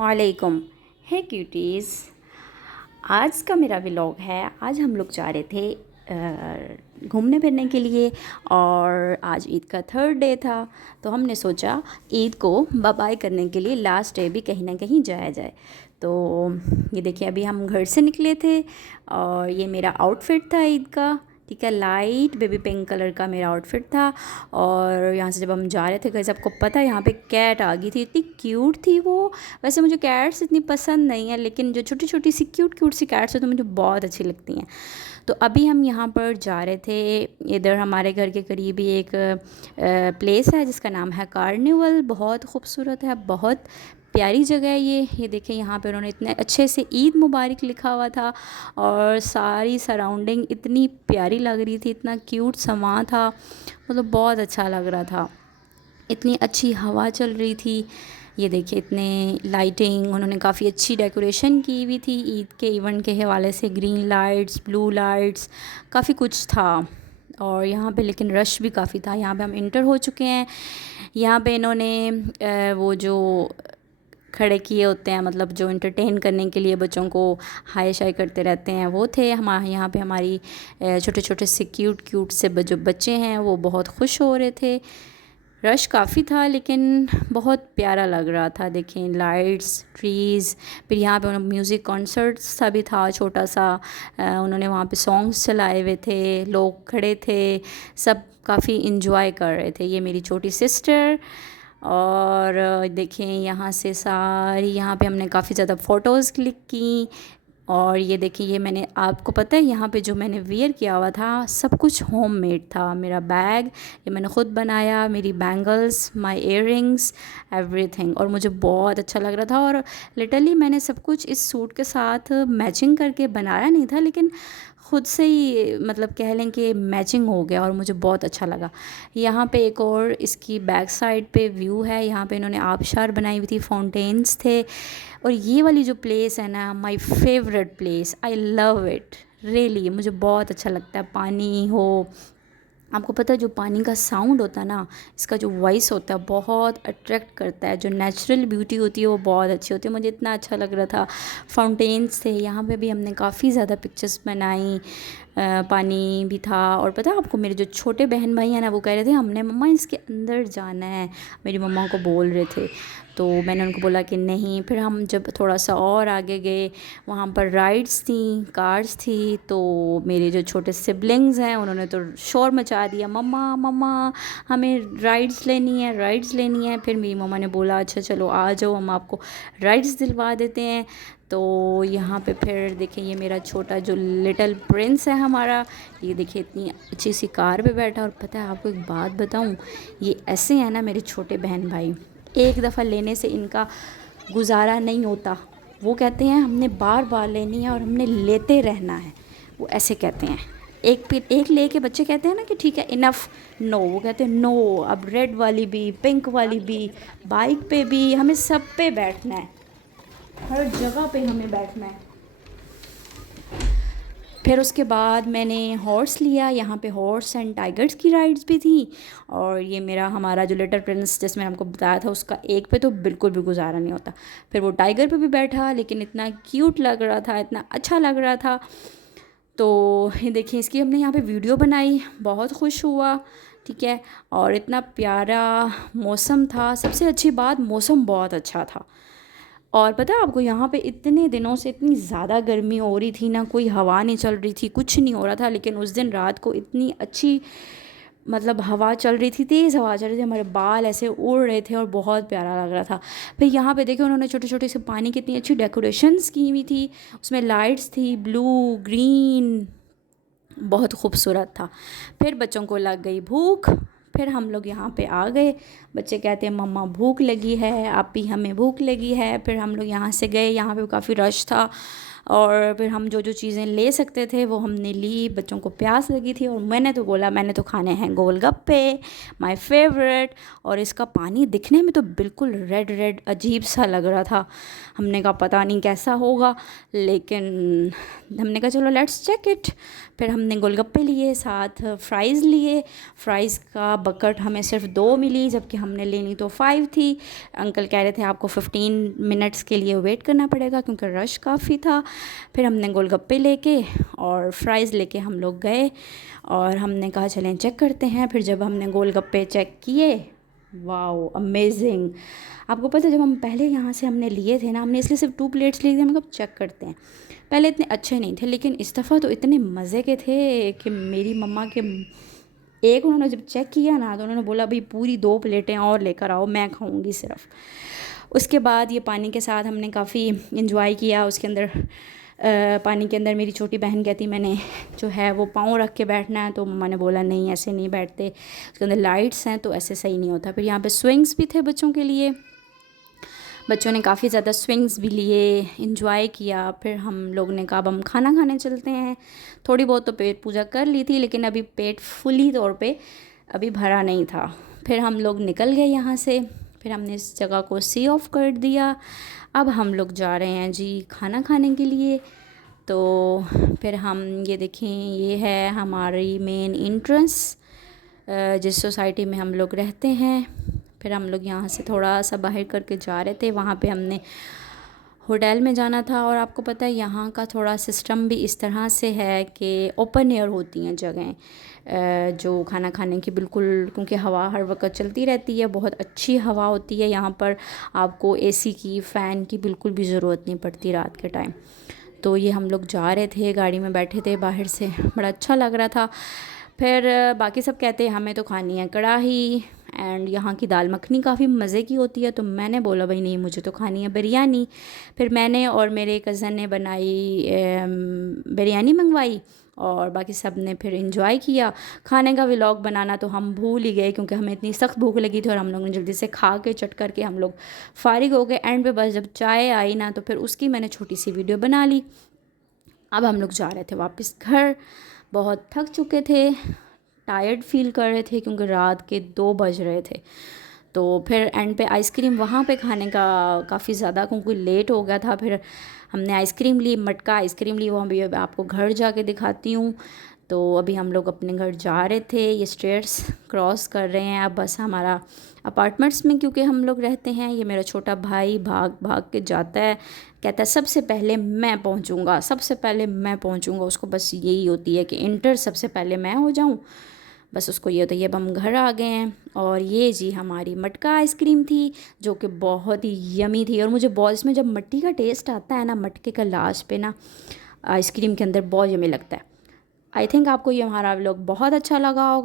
वालेकुम। है क्यूटीज़, आज का मेरा व्लॉग है। आज हम लोग जा रहे थे घूमने फिरने के लिए और आज ईद का थर्ड डे था, तो हमने सोचा ईद को बाय करने के लिए लास्ट डे भी कहीं ना कहीं जाया जाए। तो ये देखिए, अभी हम घर से निकले थे और ये मेरा आउटफिट था ईद का। ठीक है, लाइट बेबी पिंक कलर का मेरा आउटफिट था। और यहाँ से जब हम जा रहे थे, कैसे आपको पता है, यहाँ पे कैट आ गई थी, इतनी क्यूट थी वो। वैसे मुझे कैट्स इतनी पसंद नहीं है, लेकिन जो छोटी छोटी सी क्यूट क्यूट सी कैट्स है तो मुझे बहुत अच्छी लगती हैं। तो अभी हम यहाँ पर जा रहे थे, इधर हमारे घर के करीब ही एक प्लेस है जिसका नाम है कार्निवल। बहुत खूबसूरत है, बहुत प्यारी जगह है ये देखिए, यहाँ पे उन्होंने इतने अच्छे से ईद मुबारक लिखा हुआ था और सारी सराउंडिंग इतनी प्यारी लग रही थी, इतना क्यूट समा था, मतलब बहुत अच्छा लग रहा था। इतनी अच्छी हवा चल रही थी। ये देखिए, इतने लाइटिंग, उन्होंने काफ़ी अच्छी डेकोरेशन की हुई थी ईद के इवेंट के हवाले से। ग्रीन लाइट्स, ब्लू लाइट्स, काफ़ी कुछ था। और यहाँ पे लेकिन रश भी काफ़ी था। यहाँ पे हम इंटर हो चुके हैं। यहाँ पे इन्होंने वो जो खड़े किए होते हैं, मतलब जो इंटरटेन करने के लिए बच्चों को हाय शाय करते रहते हैं, वो थे। हमारे यहाँ पे हमारी छोटे छोटे से क्यूट क्यूट से जो बच्चे हैं वो बहुत खुश हो रहे थे। रश काफ़ी था लेकिन बहुत प्यारा लग रहा था। देखें, लाइट्स, ट्रीज़, फिर यहाँ पे उन्होंने म्यूज़िक कॉन्सर्ट्स सा भी था छोटा सा। उन्होंने वहाँ पे सॉन्ग्स चलाए हुए थे, लोग खड़े थे, सब काफ़ी इंजॉय कर रहे थे। ये मेरी छोटी सिस्टर। और देखें, यहाँ से सारी, यहाँ पे हमने काफ़ी ज़्यादा फ़ोटोज़ क्लिक की। और ये देखिए, ये मैंने, आपको पता है यहाँ पे जो मैंने वियर किया हुआ था सब कुछ होममेड था। मेरा बैग ये मैंने ख़ुद बनाया, मेरी बैंगल्स, माय इयररिंग्स, एवरीथिंग। और मुझे बहुत अच्छा लग रहा था। और लिटरली मैंने सब कुछ इस सूट के साथ मैचिंग करके बनाया नहीं था, लेकिन ख़ुद से ही मतलब कह लें कि मैचिंग हो गया और मुझे बहुत अच्छा लगा। यहाँ पे एक और इसकी बैक साइड पे व्यू है। यहाँ पे इन्होंने आबशार बनाई हुई थी, फाउंटेन्स थे। और ये वाली जो प्लेस है ना, my favourite place, I love it really. मुझे बहुत अच्छा लगता है, पानी हो, आपको पता है जो पानी का साउंड होता है ना, इसका जो वॉइस होता है बहुत अट्रैक्ट करता है। जो नेचुरल ब्यूटी होती है वो बहुत अच्छी होती है। मुझे इतना अच्छा लग रहा था। फाउंटेन्स थे यहाँ पे भी, हमने काफ़ी ज़्यादा पिक्चर्स बनाई। पानी भी था। और पता है आपको, मेरे जो छोटे बहन भाई हैं ना, वो कह रहे थे हमने मम्मा इसके अंदर जाना है, मेरी मम्मा को बोल रहे थे। तो मैंने उनको बोला कि नहीं। फिर हम जब थोड़ा सा और आगे गए, वहाँ पर राइड्स थी, कार्स थी। तो मेरे जो छोटे सिबलिंग्स हैं उन्होंने तो शोर मचा दिया, मम्मा मम्मा हमें राइड्स लेनी है, राइड्स लेनी है। फिर मेरी मम्मा ने बोला अच्छा चलो आ जाओ, हम आपको राइड्स दिलवा देते हैं। तो यहाँ पे फिर देखिए, ये मेरा छोटा जो लिटिल प्रिंस है हमारा, ये देखिए इतनी अच्छी सी कार पे बैठा। और पता है आपको एक बात बताऊँ, ये ऐसे हैं ना मेरे छोटे बहन भाई, एक दफ़ा लेने से इनका गुजारा नहीं होता। वो कहते हैं हमने बार बार लेनी है और हमने लेते रहना है, वो ऐसे कहते हैं। एक पे एक लेके बच्चे कहते हैं ना कि ठीक है इनफ, नो, वो कहते हैं नो, अब रेड वाली भी, पिंक वाली भी, बाइक पे भी, हमें सब पे बैठना है, हर जगह पे हमें बैठना है। फिर उसके बाद मैंने हॉर्स लिया। यहाँ पे हॉर्स एंड टाइगर्स की राइड्स भी थी। और ये मेरा हमारा जो लिटिल प्रिंस जिसमें आपको बताया था, उसका एक पे तो बिल्कुल भी गुजारा नहीं होता। फिर वो टाइगर पे भी बैठा, लेकिन इतना क्यूट लग रहा था, इतना अच्छा लग रहा था। तो ये देखिए, इसकी हमने यहाँ पे वीडियो बनाई, बहुत खुश हुआ। ठीक है, और इतना प्यारा मौसम था। सबसे अच्छी बात, मौसम बहुत अच्छा था। और पता है आपको, यहाँ पे इतने दिनों से इतनी ज़्यादा गर्मी हो रही थी ना, कोई हवा नहीं चल रही थी, कुछ नहीं हो रहा था। लेकिन उस दिन रात को इतनी अच्छी, मतलब हवा चल रही थी, तेज़ हवा चल रही थी, हमारे बाल ऐसे उड़ रहे थे और बहुत प्यारा लग रहा था। फिर यहाँ पे देखिए, उन्होंने छोटे छोटे से पानी की इतनी अच्छी डेकोरेशंस की हुई थी, उसमें लाइट्स थी, ब्लू, ग्रीन, बहुत खूबसूरत था। फिर बच्चों को लग गई भूख, फिर हम लोग यहाँ पे आ गए। बच्चे कहते हैं मम्मा भूख लगी है, आप भी, हमें भूख लगी है। फिर हम लोग यहाँ से गए, यहाँ पे काफ़ी रश था। और फिर हम जो जो चीज़ें ले सकते थे वो हमने ली। बच्चों को प्यास लगी थी और मैंने तो बोला मैंने तो खाने हैं गोलगप्पे, माय फेवरेट। और इसका पानी दिखने में तो बिल्कुल रेड रेड अजीब सा लग रहा था। हमने कहा पता नहीं कैसा होगा, लेकिन हमने कहा चलो लेट्स चेक इट। फिर हमने गोलगप्पे लिए, साथ फ्राइज़ लिए। फ्राइज़ का बकेट हमें सिर्फ 2 मिली, जबकि हमने लेनी तो 5 थी। अंकल कह रहे थे आपको 15 मिनट्स के लिए वेट करना पड़ेगा क्योंकि रश काफ़ी था। फिर हमने गोलगप्पे लेके और फ्राइज़ लेके हम लोग गए और हमने कहा चलें चेक करते हैं। फिर जब हमने गोलगप्पे चेक किए, वाओ अमेजिंग। आपको पता है जब हम पहले यहाँ से हमने लिए थे ना, हमने इसलिए सिर्फ 2 प्लेट्स लिए थे, हम कब चेक करते हैं। पहले इतने अच्छे नहीं थे, लेकिन इस दफ़ा तो इतने मज़े के थे कि मेरी मम्मा के एक उन्होंने जब चेक किया ना तो उन्होंने बोला भाई पूरी 2 प्लेटें और लेकर आओ, मैं खाऊंगी सिर्फ। उसके बाद ये पानी के साथ हमने काफ़ी इन्जॉय किया। उसके अंदर पानी के अंदर मेरी छोटी बहन कहती मैंने जो है वो पाँव रख के बैठना है, तो मम्मा ने बोला नहीं ऐसे नहीं बैठते, उसके अंदर लाइट्स हैं तो ऐसे सही नहीं होता। फिर यहाँ पे स्विंग्स भी थे बच्चों के लिए, बच्चों ने काफ़ी ज़्यादा स्विंग्स भी लिए, इंजॉय किया। फिर हम लोग ने कहा अब हम खाना खाने चलते हैं। थोड़ी बहुत तो पेट पूजा कर ली थी, लेकिन अभी पेट फुली तौर पे अभी भरा नहीं था। फिर हम लोग निकल गए यहाँ से। फिर हमने इस जगह को सी ऑफ कर दिया। अब हम लोग जा रहे हैं जी खाना खाने के लिए। तो फिर हम ये देखें, ये है हमारी मेन एंट्रेंस जिस सोसाइटी में हम लोग रहते हैं। फिर हम लोग यहाँ से थोड़ा सा बाहर करके जा रहे थे, वहाँ पे हमने होटल में जाना था। और आपको पता है यहाँ का थोड़ा सिस्टम भी इस तरह से है कि ओपन एयर होती हैं जगहें जो खाना खाने की, बिल्कुल क्योंकि हवा हर वक्त चलती रहती है, बहुत अच्छी हवा होती है यहाँ पर। आपको एसी की, फ़ैन की बिल्कुल भी ज़रूरत नहीं पड़ती रात के टाइम। तो ये हम लोग जा रहे थे, गाड़ी में बैठे थे बाहर से, बड़ा अच्छा लग रहा था। फिर बाकी सब कहते हैं हमें तो खानी है कढ़ाई, एंड यहाँ की दाल मखनी काफ़ी मज़े की होती है। तो मैंने बोला भाई नहीं मुझे तो खानी है बिरयानी। फिर मैंने और मेरे कज़न ने बनाई बिरयानी मंगवाई और बाकी सब ने फिर इंजॉय किया। खाने का व्लॉग बनाना तो हम भूल ही गए क्योंकि हमें इतनी सख्त भूख लगी थी और हम लोगों ने जल्दी से खा के चट कर के हम लोग फ़ारिग हो गए। एंड पे बस जब चाय आई ना तो फिर उसकी मैंने छोटी सी वीडियो बना ली। अब हम लोग जा रहे थे वापस घर, बहुत थक चुके थे, टायर्ड फील कर रहे थे क्योंकि रात के 2 बज रहे थे। तो फिर एंड पे आइसक्रीम वहाँ पे खाने का काफ़ी ज़्यादा क्योंकि लेट हो गया था। फिर हमने आइसक्रीम ली, मटका आइसक्रीम ली, वो भी आपको घर जाके दिखाती हूँ। तो अभी हम लोग अपने घर जा रहे थे, ये स्टेयर्स क्रॉस कर रहे हैं। अब बस हमारा अपार्टमेंट्स में क्योंकि हम लोग रहते हैं, ये मेरा छोटा भाई भाग भाग के जाता है, कहता है सबसे पहले मैं पहुंचूंगा, सबसे पहले मैं पहुंचूंगा। उसको बस यही होती है कि इंटर सबसे पहले मैं हो जाऊं, बस उसको ये होता है। अब हम घर आ गए हैं और ये जी हमारी मटका आइसक्रीम थी जो कि बहुत ही यमी थी। और मुझे बहुत, इसमें जब मट्टी का टेस्ट आता है ना, मटके का लास्ट पे ना आइसक्रीम के अंदर, बहुत यमी लगता है। आई थिंक आपको ये हमारा व्लॉग बहुत अच्छा लगा होगा।